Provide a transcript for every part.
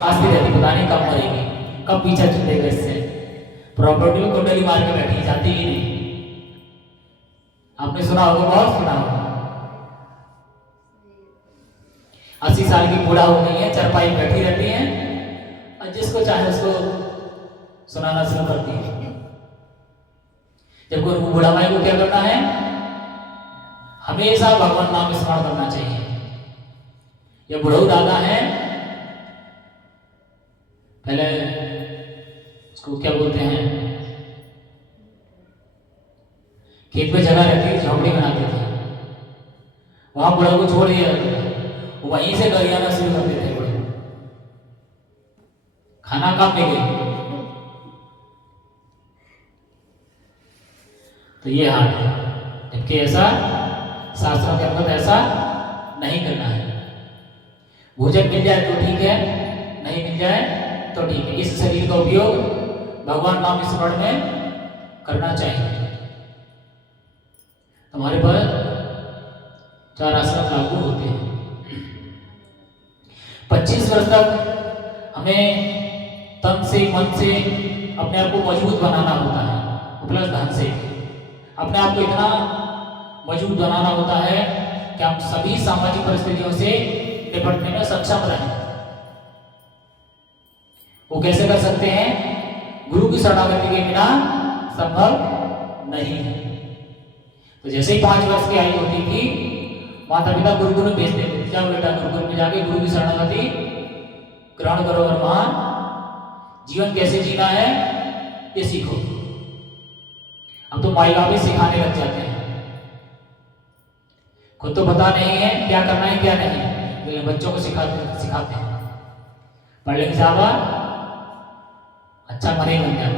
पास भी रहती, पता नहीं कब मरेगी, कब पीछा छूटेगा इससे। प्रॉपर्टी में कुंडली मार के बैठी, जाती ही नहीं। आपने सुना होगा, बहुत सुना होगा। 80 साल की बूढ़ा हो गई है, चरपाई बैठी रहती है और जिसको चाहे उसको सुनाना शुरू करती है। जब कोई बूढ़ा भाई को क्या करना है, हमेशा भगवान नाम स्मरण करना चाहिए। ये बुढ़ऊ दादा है, पहले उसको क्या बोलते हैं, खेत में जगह रहती है, झोपड़ी बनाते थे, वहां बुढ़ऊ को छोड़ दिया जाता था, वो वहीं से गरियाना शुरू कर देते बुढ़ऊ। खाना कब मिले, तो ये हाल है। जबकि ऐसा शास्त्रों के अंदर ऐसा नहीं करना है। भोजन मिल जाए तो ठीक है, नहीं मिल जाए तो ठीक है। इस शरीर का उपयोग भगवान नाम स्मरण में करना चाहिए। हमारे पर 4 आश्रम लागू होते हैं। 25 वर्ष तक हमें तन से मन से अपने आप को मजबूत बनाना होता है, प्लस धन से अपने आप को इतना मजबूत बनाना होता है कि हम सभी सामाजिक परिस्थितियों से निपटने में सक्षम रहें। वो कैसे कर सकते हैं? गुरु की शरणागति के बिना संभव नहीं है। तो जैसे ही 5 वर्ष की आयु होती थी, माता पिता गुरुकुल में भेज देते थे, जाओ बेटा गुरुकुल में जाके गुरु की शरणागति ग्रहण करो और वहां जीवन कैसे जीना है ये सीखो। अब तो माई बाप ही सिखाने लग जाते हैं, खुद तो पता नहीं है क्या करना है क्या नहीं, लेकिन बच्चों को सिखाते हैं। पढ़ लिख जावा, अच्छा मरे बन जाओ।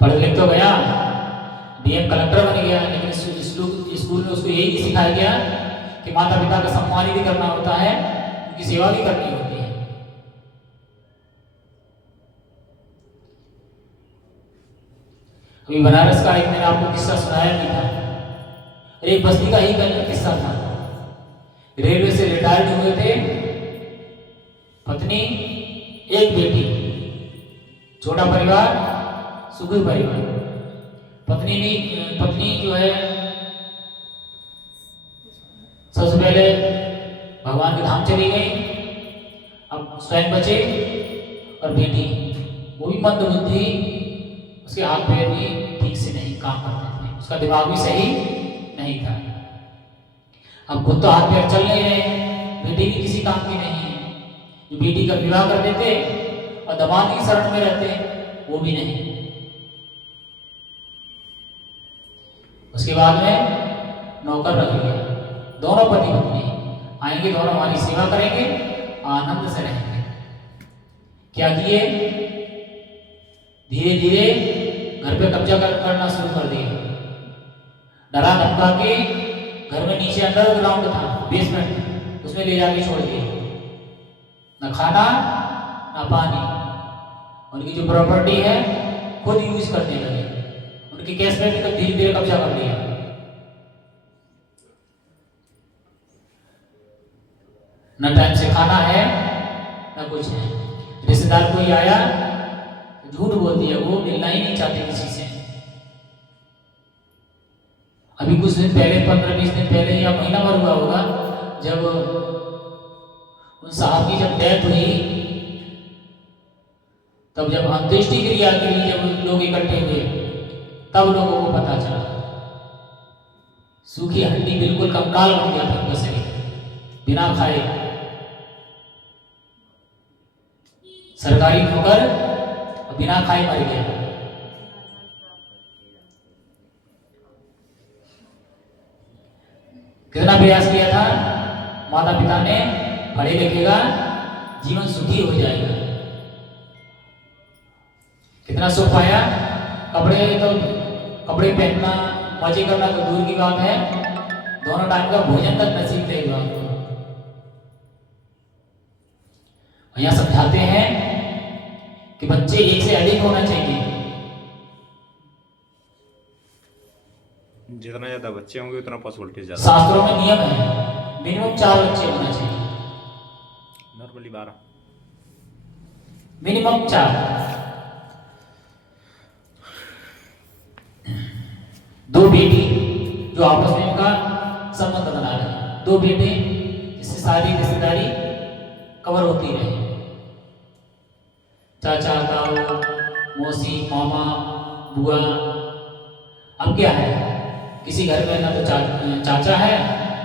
पढ़ लिख तो गया, डीएम कलेक्टर बन गया, लेकिन स्कूल में उसको यही सिखाया गया कि माता पिता का सम्मान भी करना होता है, उनकी सेवा भी करनी होती है। अभी बनारस का एक मैंने आपको किस्सा सुनाया भी था, एक बस्ती का ही किस्सा था। रेलवे से रिटायर्ड हुए थे, पत्नी, एक बेटी, छोटा परिवार, सुखी परिवार। पत्नी जो है सबसे पहले भगवान के धाम चली गई, अब स्वयं बचे, और बेटी वो भी मंद बुद्धि, उसके हाथ पैर भी ठीक से नहीं काम करते थे, उसका दिमाग भी सही नहीं था। अब खुद तो हाथ पैर चल नहीं रहे, बेटी भी किसी काम की नहीं है। जो बेटी का विवाह कर देते और दामाद की शरण में रहते, वो भी नहीं। उसके बाद में नौकर रख लिया, दोनों पति पत्नी आएंगे, दोनों हमारी सेवा करेंगे, आनंद से रहेंगे। क्या किए? धीरे धीरे घर पे कब्जा करना शुरू कर दिया। डरा धमका के घर में नीचे अंडरग्राउंड था, बेसमेंट, उसमें ले जाके छोड़ दिया। न खाना न पानी, उनकी जो प्रॉपर्टी है खुद यूज करने लगे, उनके केस में भी तो धीरे धीरे कब्जा कर लिया। न टाइम से खाना है न कुछ है। रिश्तेदार कोई आया, झूठ बोल दिया, वो मिलना ही नहीं चाहते किसी से। अभी कुछ दिन पहले, 15-20 दिन पहले या महीना भर हुआ होगा, जब उन साहब की जब डेथ हुई, तब जब अंत्येष्टि क्रिया के लिए जब लोग इकट्ठे हुए, तब लोगों को पता चला सूखी हड्डी, बिल्कुल कंकाल बन गया था उनका शरीर, बिना खाए। सरकारी नौकर और बिना खाए मर गया। कितना प्रयास किया था माता पिता ने, पढ़े लिखेगा, जीवन सुखी हो जाएगा। कितना सुख पाया? कपड़े पहनना, मजे करना तो दूर की बात है, दोनों टाइम का भोजन तक नसीब नहीं हुआ। यहाँ समझाते हैं कि बच्चे एक से अधिक होना चाहिए। जितना ज्यादा बच्चे होंगे उतना पॉसिबिलिटी ज्यादा। शास्त्रों में नियम है, मिनिमम 4 बच्चे होना चाहिए। $4। मिनिमम 4। दो बेटी जो आपस में उनका संबंध बना रहे, 2 बेटे जिससे सारी रिश्तेदारी कवर होती रहे, चाचा, ताऊ, मौसी, मामा, बुआ। अब क्या है, किसी घर में ना तो चाचा है,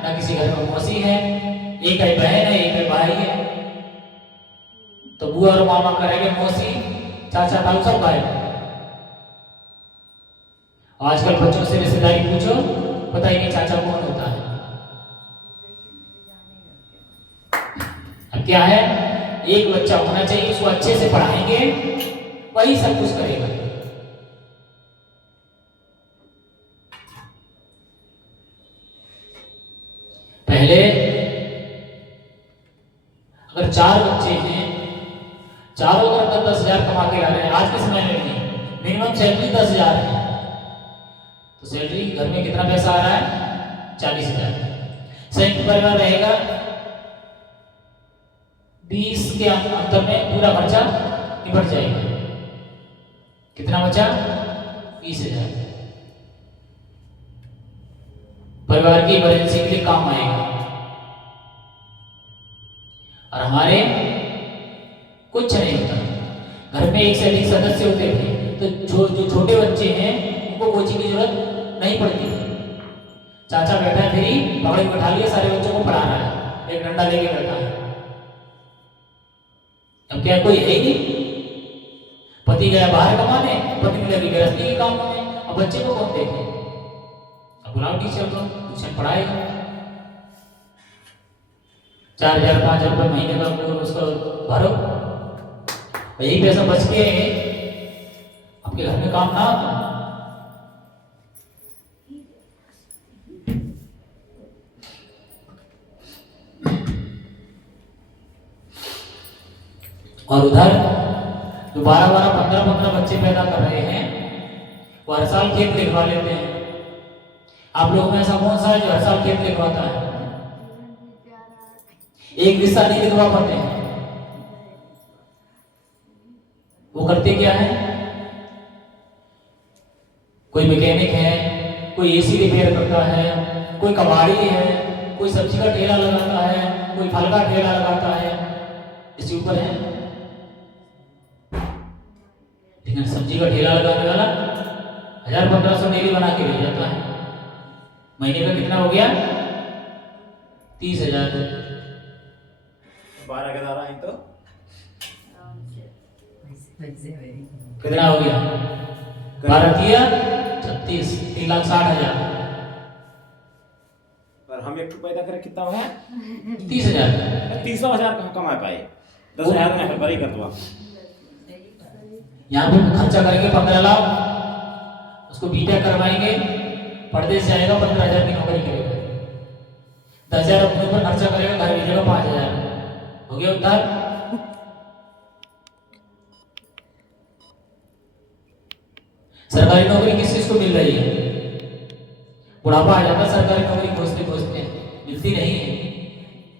ना किसी घर में मौसी है, एक है बहन है, एक है भाई है। तो बुआ और मामा करेंगे, मौसी, चाचा, ताऊ सब गायब। आजकल बच्चों से रिश्तेदारी पूछो, पता ही नहीं चाचा कौन होता है। अब क्या है, एक बच्चा होना चाहिए, उसको अच्छे से पढ़ाएंगे, वही सब कुछ करेगा। पहले अगर 4 बच्चे हैं, चारों अगर 10,000 कमा के ला रहे हैं, आज के समय में भी मिनिमम सैलरी 10,000 है, तो सैलरी घर में कितना पैसा आ रहा है? 40,000। संयुक्त परिवार रहेगा, 20 के अंतर में पूरा खर्चा निपट जाएगा। कितना बचा? 20,000। परिवार की इमरजेंसी के लिए काम आएगा। और हमारे कुछ नहीं होता, घर में एक से अधिक सदस्य होते थे, तो जो छोटे बच्चे हैं उनको कोचिंग की जरूरत नहीं पड़ती। चाचा बैठा है, फिर ही पकड़ बैठा लिया, सारे बच्चों को पढ़ा रहा है, एक डंडा लेके बैठा है। अब क्या कोई है ही नहीं, पति गया बाहर कमाने, पत्नी लगी गृहस्थी के काम में, अब बच्चे को कौन देखे? अब बुलाओ टीचर को, ट्यूशन पढ़ाएगा। 4,000 5,000 रुपये महीने का उसको भरो, यही पैसा बच के आपके घर में काम ना आता। और उधर जो 12-12 15-15 बच्चे पैदा कर रहे हैं, वो हर साल खेत लिखवा लेते हैं। आप लोगों में ऐसा कौन सा है जो हर साल खेत लिखवाता है? एक हिस्सा नहीं लिखवा पाते हैं। वो करते क्या है, कोई मैकेनिक है, कोई एसी रिपेयर करता है, कोई कबाड़ी है, कोई सब्जी का ठेला लगाता है, कोई फल का ठेला लगाता है, इसके ऊपर है। लेकिन सब्जी का ठेला लगाने वाला 1,000-1,500 डेली बना के ले जाता है, महीने का कितना हो गया? 30,000। 12 के द्वारा ही तो कितना हो गया? 12 किया 36, 3,60,000। पर हम एक पैदा करें कितना हुआ? 30,000। 30,000 कहाँ कमा पाए? 10,000 में हर ही कर दो। यहाँ पे खर्चा करेंगे 15 लाख, उसको बीटा करवाएंगे, परदेश जाएगा, 15,000 की नौकरी करेगा, 10,000 अपने ऊपर खर्चा करेगा, घर भेजेगा 5,000, हो गया उद्धार। सरकारी नौकरी किस चीज को मिल रही है? बुढ़ापा आ जाता सरकारी नौकरी खोजते खोजते, मिलती नहीं है।